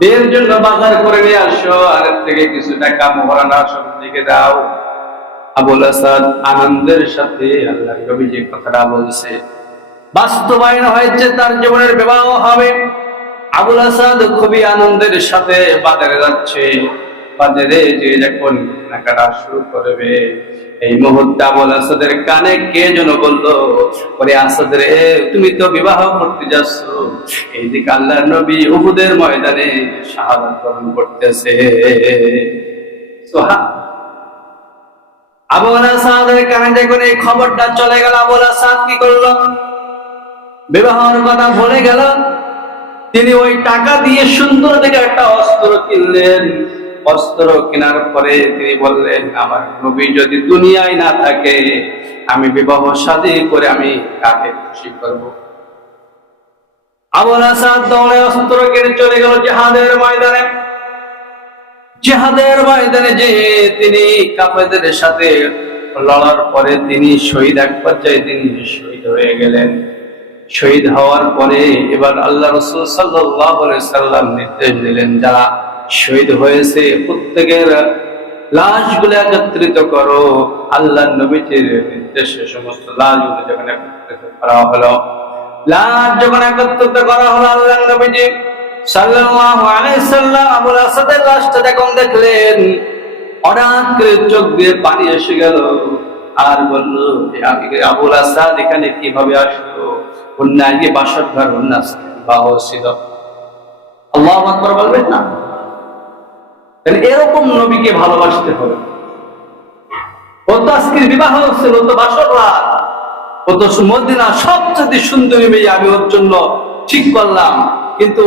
বিয়ের জন্য বাজার করে নিয়ে আসো, আর থেকে কিছু টাকা মোহরানা সব দিকে দাও। আবুল আসাদ আনন্দের সাথে আল্লাহ নবী যে কথাটা বলছে বাস্তবায়ন হয়েছে, তার জীবনের বিবাহ হবে। আবুল আসাদ খুবই আনন্দের সাথে বাজারে যাচ্ছে। বাজারে যে যখন কেনাকাটা শুরু করবে, এই মুহূর্তে আবুল আসাদের কানে কে যেন বললো, ওরে আসাদ রে, তুমি তো বিবাহ করতে যাচ্ছ। এইদিকে আল্লাহর নবী উহুদের ময়দানে শাহাদাত বরণ করতেছে। আবুল আসাদের কানে যখন এই খবরটা চলে গেল, আবুল আসাদ কি করলো? বিবাহের কথা ভুলে গেল। তিনি ওই টাকা দিয়ে সুন্দর দেখে একটা অস্ত্র কিনলেন। অস্ত্র কেনার পরে তিনি বললেন, আমার নবী যদি দুনিয়ায় না থাকে, আমি বিবাহ শাদী করে আমি কাকে খুশি করব? আবুল আসাদ দৌড়ে অস্ত্র কিনে চলে গেল জিহাদের ময়দানে। জিহাদের ময়দানে যে তিনি কাফেরদের সাথে লড়ার পরে তিনি শহীদ, এক পর্যায়ে তিনি শহীদ হয়ে গেলেন। শহীদ হওয়ার পরে এবার আল্লাহ রাসূল সাল্লাল্লাহু আলাইহি সাল্লাম নির্দেশ দিলেন, যারা শহীদ হয়েছে প্রত্যেকের লাশগুলো একত্রিত করো। আল্লাহর নবীর নির্দেশে সমস্ত লাশগুলো যখন একত্রিত করা হলো, লাশ যখন একত্রিত করা হলো, আল্লাহর নবীজি সাল্লাল্লাহু আলাইহি সাল্লাম আবুল আসাদের লাশটা যখন দেখলেন, হঠাৎ করে চোখ দিয়ে পানি এসে গেল, আর বললো, আবুল আসাদ এখানে কিভাবে আসলো? অন্যায় বাসর ঘর উন্নাস বিবাহ ছিল। আল্লাহু আকবার বলবেন না? এরকম নবীকে ভালোবাসতে হবে। ও তো আজকের বিবাহ ছিল, ও তো বাসর রাত, ও তো মদিনা সবচেয়ে সুন্দরী মেয়ে, আমি ওর জন্য ঠিক করলাম, কিন্তু